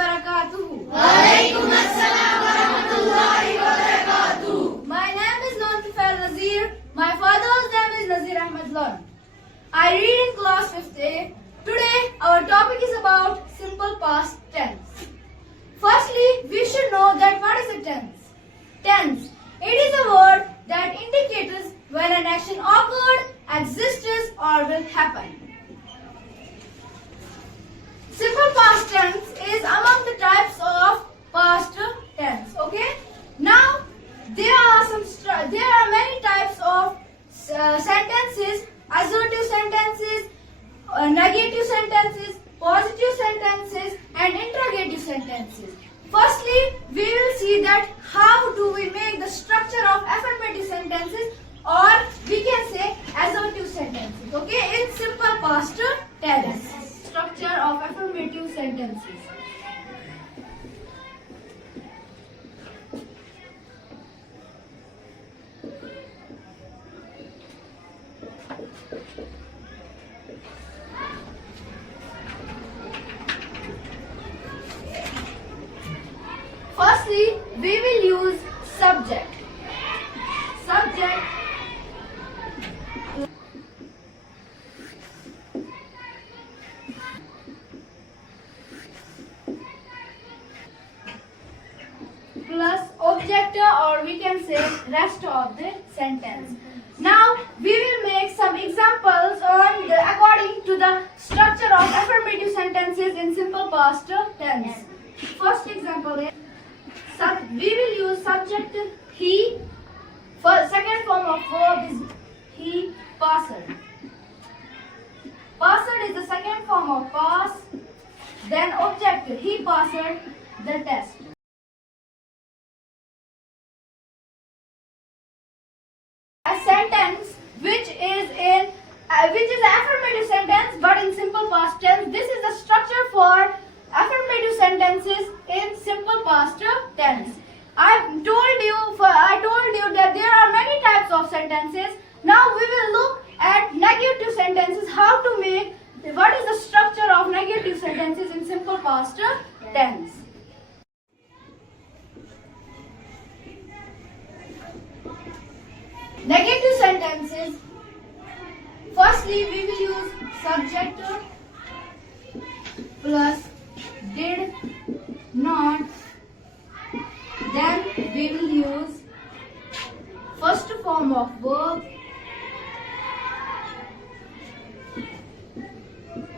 barakatuhu. Walaikum assalam wa rahmatullahi wa barakatuh. My name is Tufail Nazir. My father's name is Nazir Ahmed Lon. I read in class 5th A. Today our topic is about simple past tense. Firstly, we should know that what is a tense? Tense. It is a word that indicates when an action occurred, exists or will happen. Simple past tense is among the types of past tense. Okay. Now there are many types of sentences: assertive sentences, negative sentences, positive sentences, and interrogative sentences. Firstly, we will see that how do we make the structure of affirmative sentences, or we can say assertive sentences. Okay, in simple past tense. Structure of affirmative sentences. Firstly, we will use subject. Subject plus object, or we can say rest of the sentence. Now we will make some examples according to the structure of affirmative sentences in simple past tense. First example is we will use subject he. Second form of verb is he passed. Passed is the second form of pass. Then object he passed the test. A sentence which is an affirmative sentence but in simple past tense. This is the structure for affirmative sentences in simple past tense. I told you that there are many types of sentences. Now we will look at negative sentences. How to make what is the structure of negative sentences in simple past tense. Negative sentences. Firstly, we will use subject plus did not. Then we will use first form of verb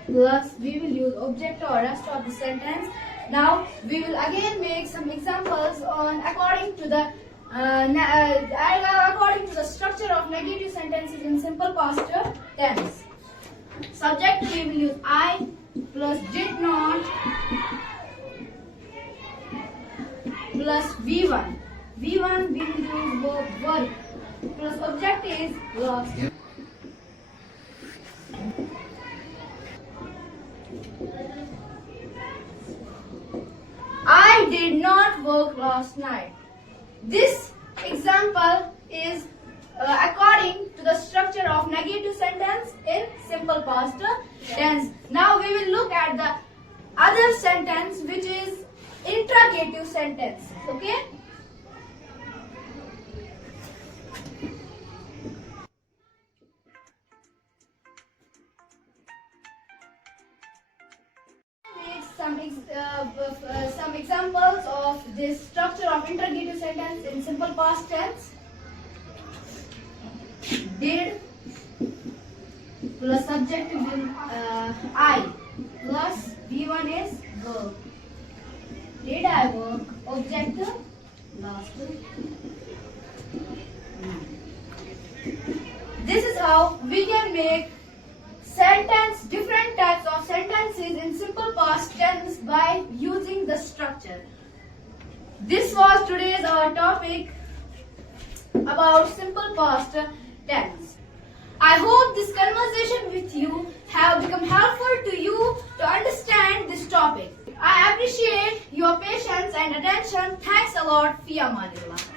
plus we will use object or rest of the sentence. Now we will again make some examples according to the structure of negative sentences in simple past tense. Subject we will use I plus did not plus V1. V1 we will use verb work plus object is lost. I did not work last night. This example is according to the structure of negative sentence in simple past tense. Now we will look at the other sentence which is interrogative sentence. Okay? Some examples of this structure of interrogative sentence in simple past tense. Did plus subject will I plus V1 is work. Did I work? Object last. This is how we can make different types of sentences in simple past tense by using the structure. This was today's our topic about simple past tense. I hope this conversation with you have become helpful to you to understand this topic. I appreciate your patience and attention. Thanks a lot. Fi amanillah.